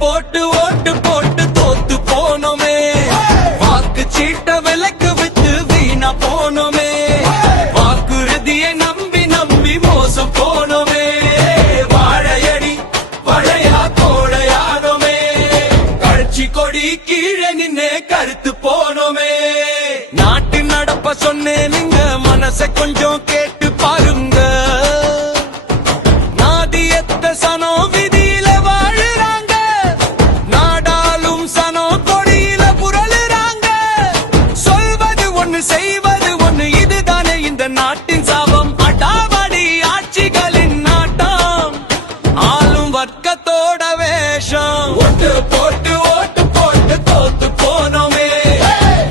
போட்டு ஓட்டு போட்டு தோத்து போனோமே, வாக்கு சீட்ட விலைக்கு விட்டு வீணா போனோமே, வாக்குறுதியை நம்பி நம்பி மோசம் போனோமே, வாழையடி வளையா கோடையானோமே, கட்சி கொடி கீழே நின்னே கருத்து போனோமே. நாட்டு நடப்ப சொன்னேன், நீங்க மனசை கொஞ்சம் கேட்டு பாருங்க. நாதியத்த சனோ விதியில வாழுறாங்க, நாடாலும் சனோ கொடியில புரளுறாங்க. சொல்வது ஒண்ணு செய்வது ஒண்ணு, இதுதானே இந்த நாட்டின் சாபம். அடாவடி ஆட்சிகளின் நாட்டம், ஆளும் வர்க்கத்தோட வேஷம். ஓட்டு போட்டு ஓட்டு போட்டு தோத்து போனோமே,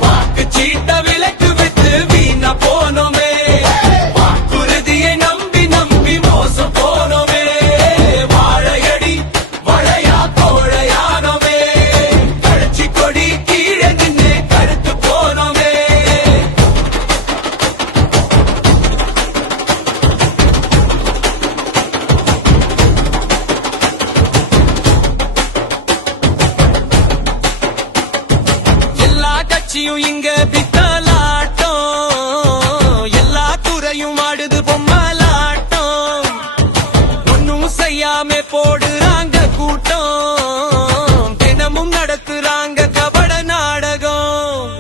வாக்கு சீட்ட விலைக்கு விட்டு வீணா போனோமே, வாக்குறுதியை நம்பி நம்பி மோசம் போனோமே, வாழையடி வளையா கோழையானோமே, கட்சி கொடி கீழே நின்று கருத்து போனோமே. எல்லா கட்சியும் இங்க பித்தலாட்டம், எல்லா துறையும் ஆடுது பொம்மலாட்டம், ஒன்னும் செய்யாம போடுறாங்க கூட்டம், தினமும் நடத்துறாங்க கபட நாடகம்.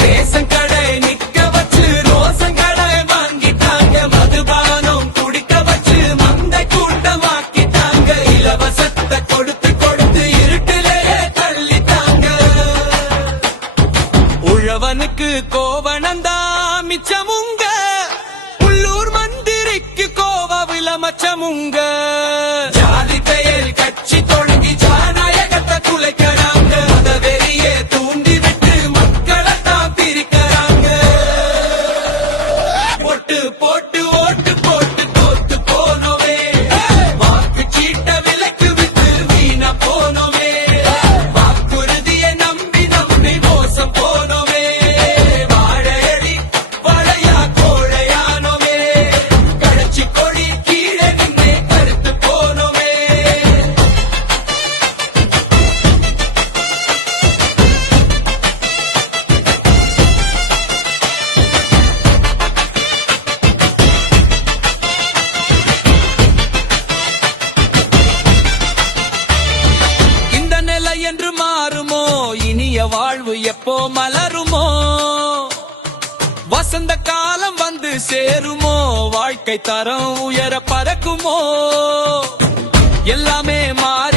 ரேஷன் கடை நிக்க வச்சு ரோசன் கடை வாங்கிட்டாங்க, மதுபானம் குடிக்க வச்சு மந்தை கூட்டமாக்கிட்டாங்க, இலவசத்தை கொடுத்து கொடுத்து இருட்டிலேயே தள்ளிட்டாங்க. உழவனுக்கு கோவணந்தா மிச்சமுங்க, உள்ளூர் மந்திரிக்கு கோவவில மச்சமுங்க. ஜாதி பெயர் கட்சி தொடங்கி ஜனநாயகத்தை குலைக்கிறாங்க, மத வெறியே தூண்டி விட்டு மக்களை தான் பிரிக்கிறாங்க. ஒட்டு போட்டு ஓட்டு போட்டு தோத்து போனோமே, வாக்கு சீட்ட விலைக்கு விட்டு வீணா போனோமே, வாக்குறுதியை நம்பி நம்பி மோசம் போனோமே, வாழையடி வளையா கோழையானோமே, கட்சி கொடி கீழே நின்று கருத்து போனோமே. இந்த நிலை என்று மாறுமோ, இனிய வாழ்வு எப்போ மலருமோ, வசந்த காலம் வந்து சேருமோ, வாழ்க்கை தரம் உயர பறக்குமோ, எல்லாமே மாறி